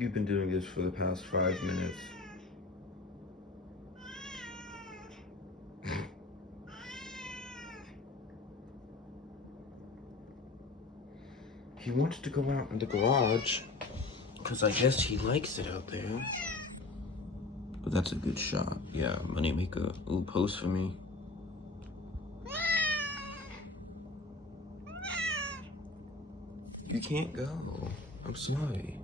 You've been doing this for the past 5 minutes. He wanted to go out in the garage because I guess he likes it out there. But that's a good shot. Yeah, money make a little post for me. You can't go. I'm sorry.